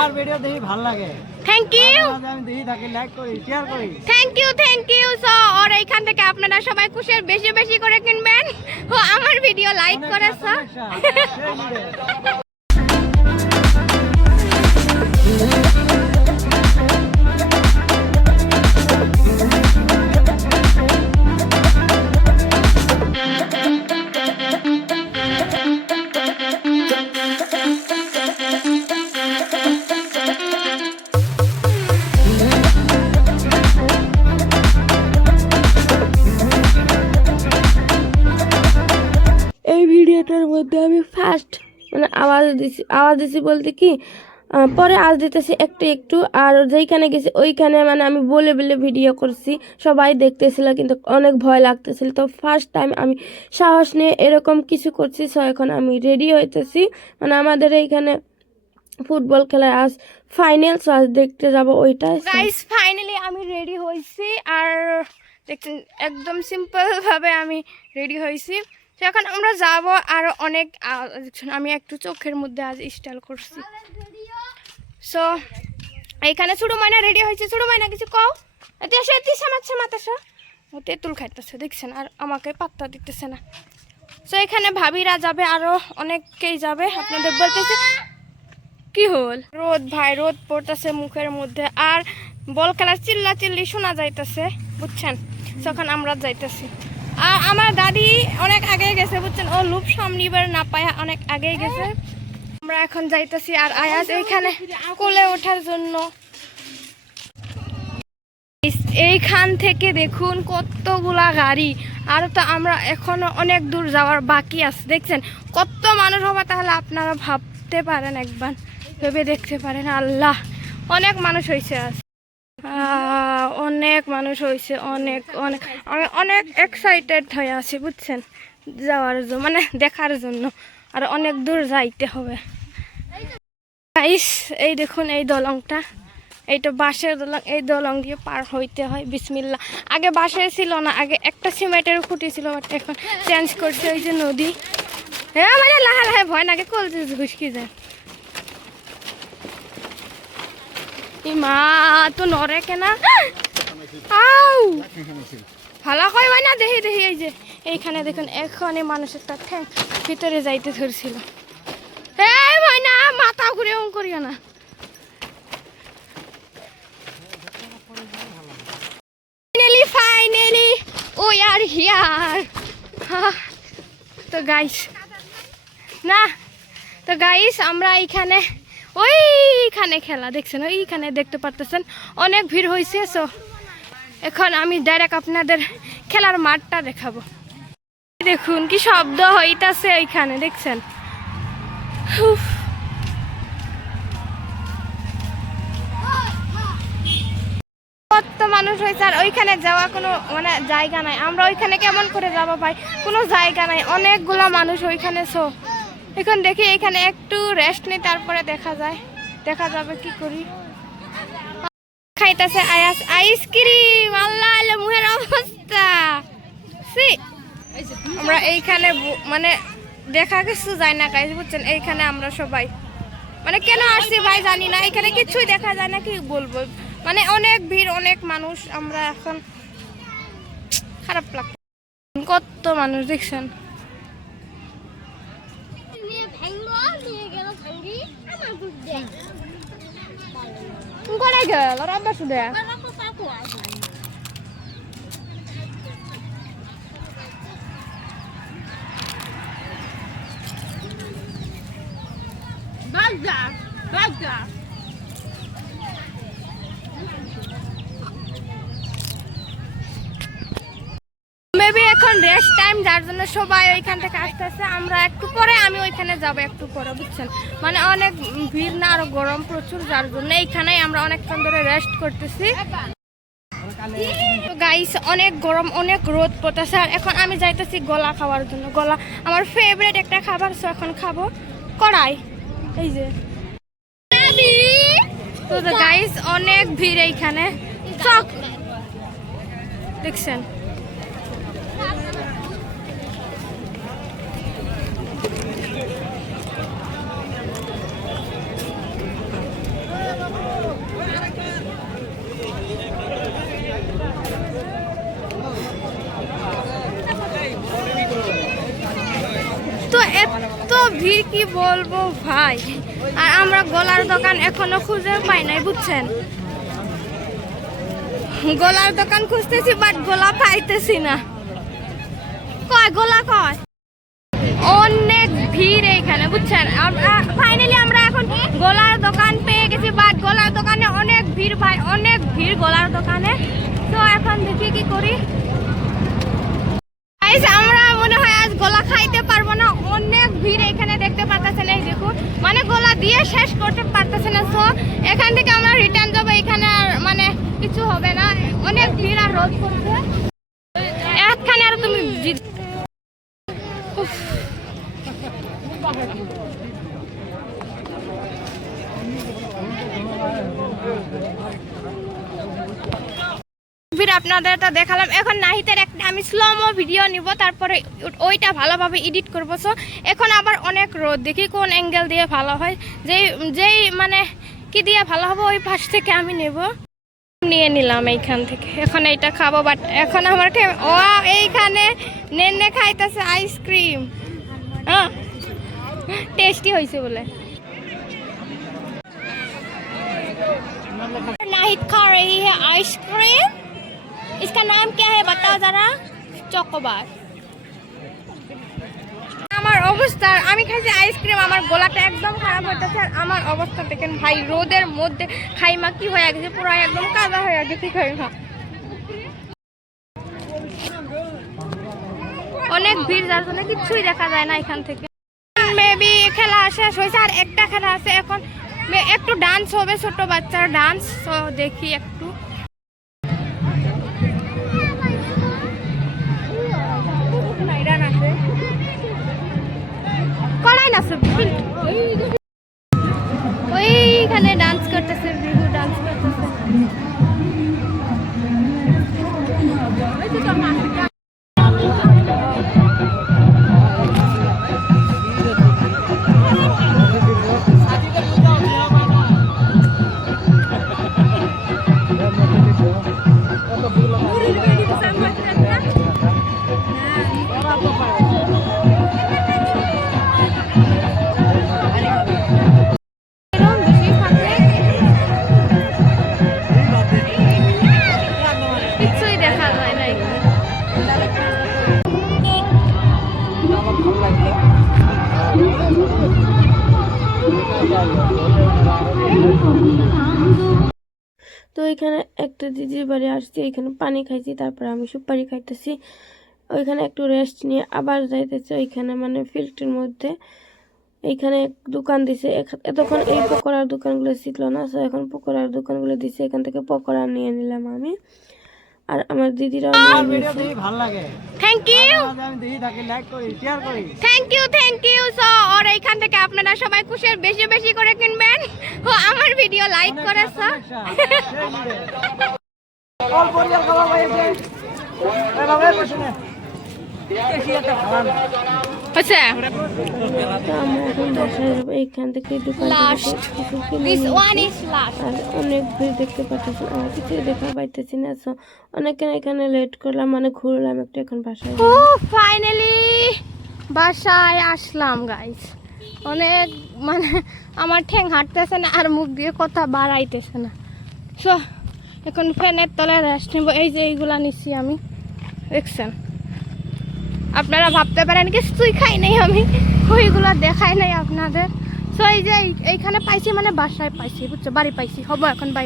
তোমার ভিডিও দেখি ভালো লাগে। থ্যাংক ইউ আমি দেখি থাকি লাইক করি শেয়ার করি। Thank you thank you so আর এইখান থেকে আপনারা সবাই কুশের বেশি বেশি করে কিনবেন। ও আমার ভিডিও লাইক করে টাকা আমি ফার্স্ট মানে আওয়াজ দিছি আওয়াজ দিছি বলতে কি পরে আজ দিতেছি একটু একটু, আর যেইখানে গেছি ওইখানে মানে আমি বলে বলে ভিডিও করছি, সবাই দেখতেছিল কিন্তু অনেক ভয় লাগতেছিল। তো ফার্স্ট টাইম আমি সাহস নিয়ে এরকম কিছু করছি সো এখন আমি রেডি হইতেছি। মানে আমাদের এইখানে ফুটবল খেলার আজ ফাইনাল সো আজ দেখতে যাব ওইটা গাইস ফাইনালি আমি রেডি হয়েছি আর দেখছেন, একদম সিম্পল ভাবে আমি রেডি হয়েছি তো এখন আমরা যাব আর অনেক আমি একটু চোখের মধ্যে আজ স্টাইল করছি। সো এইখানে ছোটো মাইনা রেডি হয়েছে। ছোটো মাইনা কিছু কও? এতে এসে এতে সামাচ্ছে মাতাসা ও তেঁতুল খাইতেছে, দেখছেন? আর আমাকে পাত্তা দিতেছে না। সো এখানে ভাবিরা যাবে আরও অনেককেই যাবে। আপনাদের বলতেছে, কি হল? রোদ ভাই, রোদ পড়তেছে মুখের মধ্যে। আর বল খেলার চিল্লা চিল্লি শোনা যাইতেছে, বুঝছেন? তখন আমরা যাইতেছি। আর আমার দাদি অনেক আগে গেছে, বুঝছেন? ও লুপ সামলিবার না পায়, অনেক আগেই গেছে। আমরা এখন যাইতেছি আর আয়াজ এইখানে কোলে ওঠার জন্য। এইখান থেকে দেখুন কতগুলা গাড়ি। আর তো আমরা এখনও অনেক দূর যাওয়ার বাকি আছে, দেখছেন? কত মানুষ হবে তাহলে আপনারা ভাবতে পারেন একবার, ভেবে দেখতে পারেন। আল্লাহ, অনেক মানুষ হয়েছে আজ। অনেক মানুষ হয়েছে অনেক অনেক, আমি অনেক এক্সাইটেড হয়ে আছি, বুঝছেন? যাওয়ার জন্য মানে দেখার জন্য। আর অনেক দূর যাইতে হবে। গাইস এই দেখুন এই দলংটা। এইটা বাঁশের দলং, এই দলং দিয়ে পার হইতে হয়, বিসমিল্লা। আগে বাঁশের ছিল না, আগে একটা সিমেন্টের খুঁটি ছিল এখন চেঞ্জ করছে ওই যে নদী। হ্যাঁ মানে লাহা লাহে ভয় নাকি কলতে ঘুষকি যায়। ই মা, তো নরে কেনা? আউ! ভালো কই ভাই না দেখি দেখি এই যে। এইখানে দেখুন, এখানে মানুষের তার ঠ্যাং ভিতরে যাইতে ধরছিল। এই ভাই না, মাথা ঘুরে অঙ্ক করিও না। ফাইনালি ফাইনালি ও আর হিয়ার তো গাইস না, তো গাইস আমরা এইখানে ওইখানে খেলা, দেখছেন? ওইখানে দেখতে পারতেছেন, অনেক ভিড় হয়েছে সো এখন আমি ডাইরেক্ট আপনাদের খেলার মাঠটা দেখাবো। দেখুন, কি শব্দ হইতাছে ওইখানে দেখছেন। কত মানুষ হয়েছে আর ওইখানে যাওয়া কোনো মানে জায়গা নাই। আমরা ওইখানে কেমন করে যাব ভাই? কোনো জায়গা নাই, অনেকগুলা মানুষ ওইখানে সো এখন দেখি এখানে একটু রেস্ট নিই, তারপরে দেখা যায়। দেখা যাবে কি করি। খাইতেছে আয়াস আইসক্রিম, আল্লাহ আল্লাহ মুহের অবস্থা। সি আমরা এইখানে মানে দেখা কিছু যায় না গাইজ বুঝছেন? এইখানে আমরা সবাই। মানে কেন আসছি ভাই জানি না, এখানে কিছুই দেখা যায় না, কি বলব? মানে অনেক ভিড়, অনেক মানুষ, আমরা এখন খারাপ লাগছে। কত মানুষ দেখছেন? কোথায় গেল? ওরা আবার শুধু। মেবি এখন রেস্ট টাইম যার জন্য সবাই ওইখান থেকে আসতে আসতেছে, আমরা একটু পরে, আমি ওইখানে যাব একটু পরে, বুঝছেন? মানে অনেক ভিড় না, আরও গরম প্রচুর, যার জন্য এইখানেই আমরা অনেকক্ষণ ধরে রেস্ট করতেছি। গাইস অনেক গরম, অনেক রোদ পড়তেছে, আর এখন আমি যাইতেছি গলা খাওয়ার জন্য। গলা, আমার ফেভারিট একটা খাবার সো এখন খাব কড়াই। এই যে। তো গাইস অনেক ভিড় এইখানে। দেখছেন কি বলব ভাই। আর আমরা গলার দোকান এখনও খুঁজে পাই নাই, বুঝছেন? গলার দোকান খুঁজতেছি বাট গোলা পাইতেছি না। কয়, গোলা কয়? অনেক ভিড় এইখানে, বুঝছেন? ফাইনালি আমরা এখন গোলার দোকান পেয়ে গেছি বাট গোলার দোকানে অনেক ভিড়, ভাই, অনেক ভিড় গোলার দোকানে। তো এখন দেখি কি করি Guys, আমরা মনে হয় আজ গোলা খাইতে পারব না অনেক ভিড় এখানে দেখতে পারতেছেন এই দেখুন মানে গোলা দিয়ে শেষ করতে পারতেছে না সো এখান থেকে আমরা রিটার্ন যাব, এখানে আর মানে কিছু হবে না। অনেক ভিড় আর রোদ করছে ঘুরে আপনাদেরটা দেখালাম। এখন নাহিতের একটা আমি স্লমো ভিডিও নিব, তারপরে ওইটা ভালোভাবে এডিট করব। সো এখন আবার অনেক রোদ, দেখি কোন অ্যাঙ্গেল দিয়ে ভালো হয়। যেই যেই মানে কি দিয়ে ভালো হবে, ওই পাশ থেকে আমি নেব। নিয়ে নিলাম এইখান থেকে। এখন এইটা খাব বাট এখন আমার ও এইখানে নেনে খাইতেছে আইসক্রিম হ্যাঁ? টেস্টি হয়েছে বলে। নাহিত খা here হ্যাঁ আইসক্রিম इसका नाम क्या है बताओ जरा चोकोबार আমার অবস্থা আমি খাইছি আইসক্রিম আমার গলাটা একদম খারাপ হইতেছে আর আমার অবস্থা দেখেন ভাই রোদের মধ্যে খাইমা কি হয়ে গেছে পুরো একদম কাদা হয়ে গেছে কি খাইমা অনেক ভিড় যার জন্য কিছুই দেখা যায় না এখান থেকে মেবি খেলা শেষ হয়েছে আর একটা খেলা আছে এখন মে- একটু ডান্স হবে ছোট বাচ্চার ডান্স তো দেখি একটু ওইখানে ডান্স করতেছে বিহু ডান্স করতেছে তো এখানে একটা দিদির বাড়ি আসছি, এখানে পানি খাইছি, তারপরে আমি সুপারি খাইতেছি। ওইখানে একটু রেস্ট নিয়ে আবার যাইতেছি, ওইখানে মানে ফিল্ডের মধ্যে। এইখানে দোকান দিছে এতক্ষণ এই পকোড়ার দোকানগুলো ছিল না তো এখন পকোড়ার দোকানগুলো দিছে, এখান থেকে পকোড়া নিয়ে নিলাম আমি। আর আমার দিদিরাও নিয়ে ভিডিও ভালো লাগে। থ্যাংক ইউ আমি দেখি লাইক করি শেয়ার করি। Thank you thank you so আর এইখান থেকে আপনারা সবাই খুশির বেশি বেশি করে কিনবেন। ও আমার ভিডিও লাইক করেছ অল পরিবার এইখান থেকে আর অনেক ভিড় দেখতে পাচ্ছেন। আমার কিছু দেখা পাইতেছি না সো অনেকে এখানে লেট করলাম মানে ঘুরলাম একটু এখন বাসায়। ও ফাইনালি বাসায় আসলাম গাইস অনেক মানে আমার ঠ্যাং হাঁটতেছে না আর মুখ দিয়ে কথা বাড়াইতেছে না। সো এখন ফ্যানের তলায় রেস্ট নেব। এই যে এইগুলা নিচ্ছি আমি। দেখছেন? আপনারা ভাবতে পারেন কিছুই খাই নাই আমি ওইগুলো দেখাই নাই আপনাদের। তো এই যে এইখানে পাইছি মানে বাসায় পাইছি, বুঝছ? বাড়ি পাইছি, হব এখন